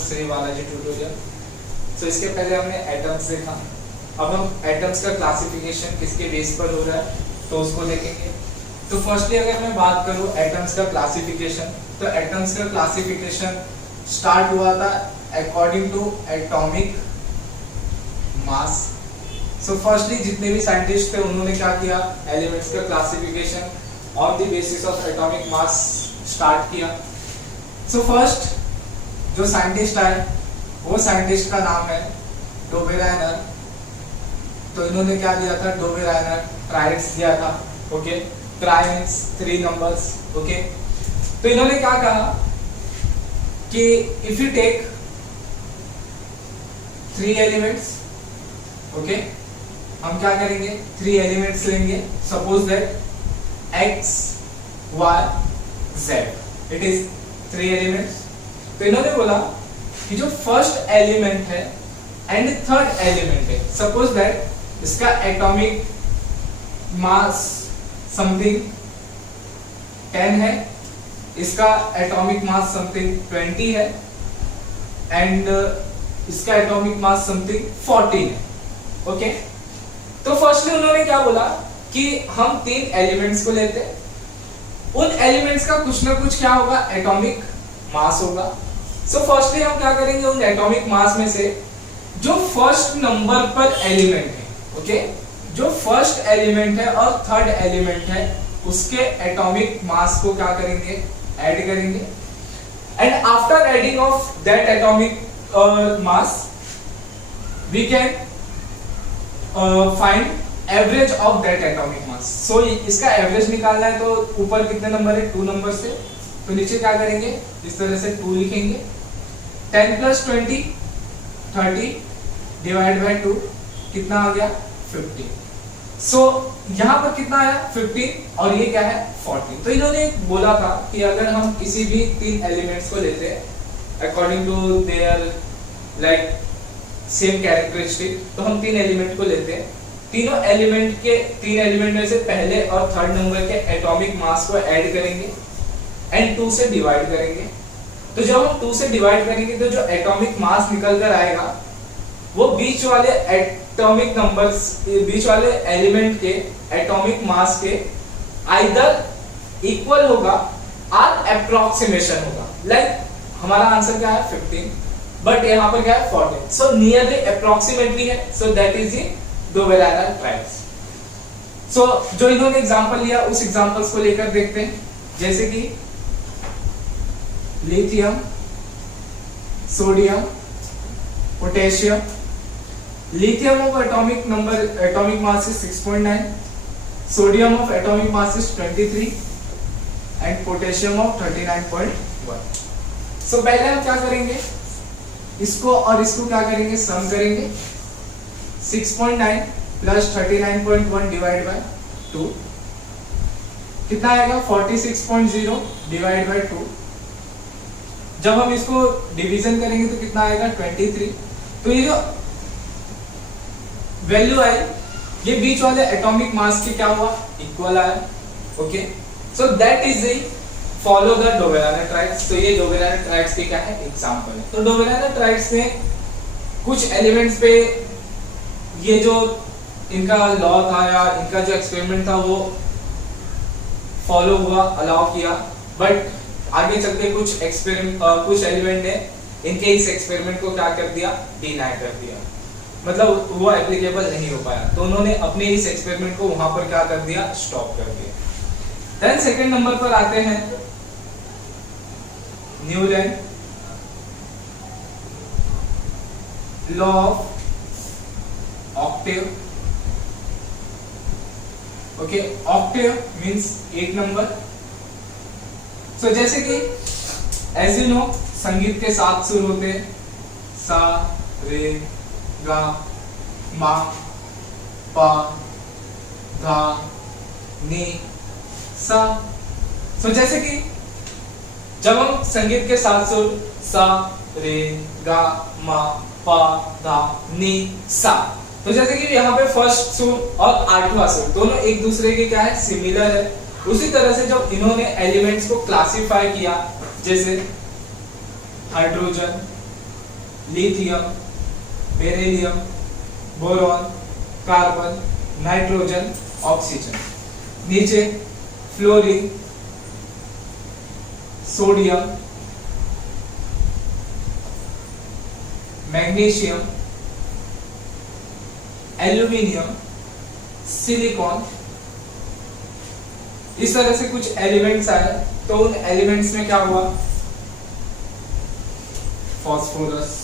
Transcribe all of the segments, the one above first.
Shri Balaji tutorial. सो इसके पहले हमने एटम्स देखा, अब हम एटम्स का क्लासिफिकेशन किसके बेस पर हो रहा है तो उसको देखेंगे। तो फर्स्टली अगर मैं बात करूं एटम्स का क्लासिफिकेशन, तो एटम्स का क्लासिफिकेशन स्टार्ट हुआ था according to atomic mass. So firstly जितने भी साइंटिस्ट थे उन्होंने क्या किया, एलिमेंट्स का classification on the basis of atomic mass start किया। सो फर्स्ट जो साइंटिस्ट आए वो साइंटिस्ट का नाम है डोबेराइनर। तो इन्होंने क्या दिया था, डोबेराइनर ट्राइड्स दिया था। Okay, tri means 3 numbers. Okay, तो इन्होंने क्या कहा कि if you take 3 elements, okay, हम क्या करेंगे 3 एलिमेंट्स लेंगे। Suppose that x y z, it is 3 elements. तो इन्होंने बोला कि जो फर्स्ट एलिमेंट है एंड थर्ड एलिमेंट है, सपोज दैट इसका एटॉमिक मास समथिंग 10 है, इसका एटॉमिक मास समथिंग 20 है एंड इसका एटॉमिक मास समथिंग 14 है। ओके, तो फर्स्टली उन्होंने क्या बोला कि हम 3 एलिमेंट्स को लेते हैं, उन एलिमेंट्स का कुछ ना कुछ क्या होगा, एटॉमिक मास होगा। सो फर्स्टली हम क्या करेंगे, उन एटॉमिक मास में से जो फर्स्ट नंबर पर एलिमेंट है, ओके, जो फर्स्ट एलिमेंट है और थर्ड एलिमेंट है उसके एटॉमिक मास को क्या करेंगे, ऐड करेंगे। And after adding of that atomic mass we can find average of that atomic mass. So इसका एवरेज निकालना है तो ऊपर कितने नंबर है, 2 नंबर से, तो नीचे क्या करेंगे, इस तरह से 2 लिखेंगे। 10 + 20 30 डिवाइड बाय 2 कितना आ गया, 50। सो यहां पर कितना आया, 15, और ये क्या है, 14। तो इन्होंने बोला था कि अगर हम किसी भी 3 एलिमेंट्स को लेते हैं according to their like same characteristic, तो हम 3 एलिमेंट को लेते हैं, तीनों एलिमेंट के 3 एलिमेंट में से पहले और थर्ड नंबर के एटॉमिक मास को ऐड करेंगे एंड 2 से डिवाइड करेंगे। तो जब हम 2 से डिवाइड करेंगे तो जो एटॉमिक मास निकल कर आएगा वो बीच वाले एटॉमिक नंबर्स, बीच वाले एलिमेंट के एटॉमिक मास के आइदर इक्वल होगा और अप्रोक्सीमेशन होगा। लाइक हमारा आंसर क्या है, 15, बट यहाँ पर क्या है, 14। सो नियरली अप्रोक्सीमेटली है, so that is the Dobereiner triads. So जो इन्होंने एग्जांपल लिया उस एग्जांपल्स को लेकर देखते हैं, जैसे कि lithium, sodium, potassium. Lithium of atomic number, atomic mass is 6.9, sodium of atomic mass is 23 and potassium of 39.1। सो पहले हम क्या करेंगे, इसको और इसको क्या करेंगे, सम करेंगे। 6.9 + 39.1 डिवाइड बाय 2 कितना आएगा, 46.0 डिवाइड बाय 2। जब हम इसको डिवीजन करेंगे तो कितना आएगा, 23। तो ये जो वैल्यू आई ये बीच वाले एटॉमिक मास के क्या हुआ, इक्वल आया। Okay, so that is the follow the Dobereiner triads. तो ये डोबेराइनर ट्राइड्स के क्या है, एग्जांपल है। तो डोबेराइनर ट्राइड्स में कुछ एलिमेंट्स पे ये जो इनका लॉ था या इनका जो एक्सपेरिमेंट था वो फॉलो हुआ, अलाउ किया, बट आगे चल के कुछ एलिमेंट ने इनके इस एक्सपेरिमेंट को क्या कर दिया, डिनाई कर दिया, मतलब वो एप्लीकेबल नहीं हो पाया। तो उन्होंने अपने इस एक्सपेरिमेंट को वहां पर क्या कर दिया, स्टॉप कर दिया। देन सेकंड नंबर पर आते हैं Newton law of octave. Okay, octave means 8 number. So जैसे कि एज यू नो संगीत के 7 सुर होते हैं, सा, रे, गा, मा, पा, धा, नी, सा। सो जैसे कि जब हम संगीत के 7 सुर सा, रे, गा, मा, पा, धा, नी, सा, तो जैसे कि यहाँ पे फर्स्ट सुर और 8वां सुर दोनों एक दूसरे के क्या है, सिमिलर है। उसी तरह से जब इन्होंने एलिमेंट्स को क्लासिफाई किया, जैसे hydrogen, lithium, beryllium, boron, carbon, nitrogen, oxygen. नीचे fluorine, sodium, magnesium, aluminium, silicon, इस तरह से कुछ एलिमेंट्स आए। तो उन एलिमेंट्स में क्या हुआ, फास्फोरस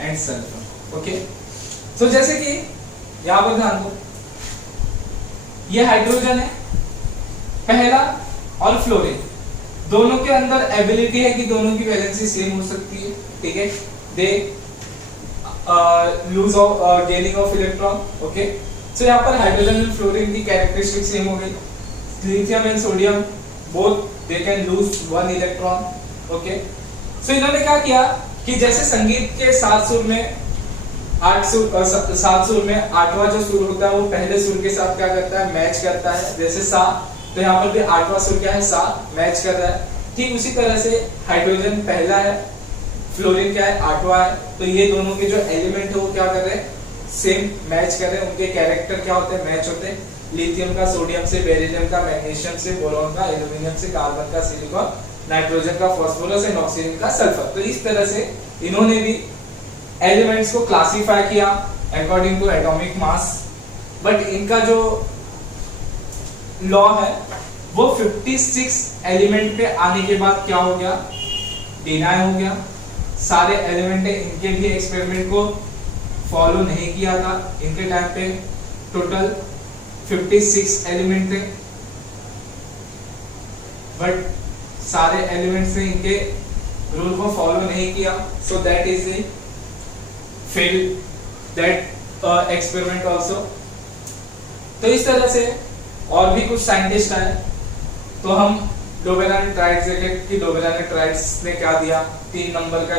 एंड सल्फर। ओके, तो जैसे कि यहां पर ध्यान दो, ये हाइड्रोजन है पहला और फ्लोरीन, दोनों के अंदर एबिलिटी है कि दोनों की वैलेंसी सेम हो सकती है। ठीक है, they lose of gaining of electron. Okay, so यहाँ पर हाइड्रोजन एंड फ्लोरीन की कैरेक्टरिस्टिक सेम हो गई। Lithium and sodium both they can lose one electron. Okay, so इन्होंने क्या किया कि जैसे संगीत के 7 सुर में 7 सुर में 8वां जो सुर होता है वो पहले सुर के साथ क्या करता है, मैच करता है। जैसे सा, तो यहाँ पर भी 8वां सुर क्या है, सा, मैच कर रहा है। ठीक उसी तरह से हाइड्रोजन पहला है, फ्लोरीन क्या है, 8वां है। तो ये दोनों के जो एलिमेंट है वो क्या कर रहे हैं, सेम मैच कर रहे हैं। उनके कैरेक्टर क्या होते हैं, मैच होते हैं। लिथियम का सोडियम से, बेरिलियम का मैग्नीशियम से, बोरॉन का एल्यूमिनियम से, कार्बन का सिलिकॉन, नाइट्रोजन का फास्फोरस एंड ऑक्सीजन का सल्फर। तो इस तरह से इन्होंने भी एलिमेंट्स को क्लासिफाई किया according to atomic mass. But इनका जो लॉ है वो 56 एलिमेंट पे आने के बाद क्या हो गया, डिनाई हो गया। सारे एलिमेंट इनके भी एक्सपेरिमेंट को फॉलो नहीं किया था। इनके टाइम पे टोटल 56 एलिमेंट थे, बट सारे एलिमेंट्स ने इनके रूल को फॉलो नहीं किया। सो that is the fail that experiment also. तो इस तरह से और भी कुछ साइंटिस्ट आए। तो हम डोबेरान ट्राइड्स देखे कि डोबेरान ट्राइड्स ने क्या दिया, 3 नंबर का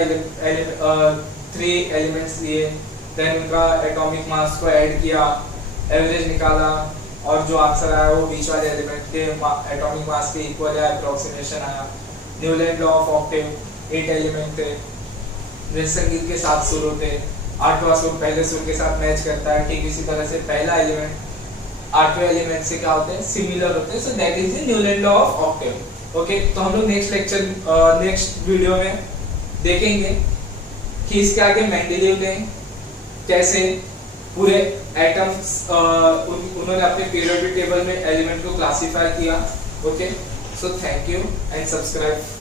3 एलिमेंट्स दिए, देन उनका एटॉमिक मास को ऐड किया, एवरेज निकाला और जो आंसर आया वो बीच वाले एलिमेंट के एटॉमिक मास के इक्वल या अप्रोक्सीमेशन आया। Newland law of octave, 8 element थे। जैसे संगीत के 7 सुर होते, 8वां सुर पहले सुर के साथ मैच करता है। ठीक इसी तरह से पहला एलिमेंट 8वें एलिमेंट से क्या होते हैं, सिमिलर होते हैं। So that is the Newland law of octave. Okay, तो हम लोग नेक्स्ट वीडियो में देखेंगे कि इसके आगे मेंडेलीव ने कैसे पूरे एटम्स उन्होंने अपने पीरियोडिक टेबल में एलिमेंट को क्लासिफाई किया। Okay, so thank you and subscribe.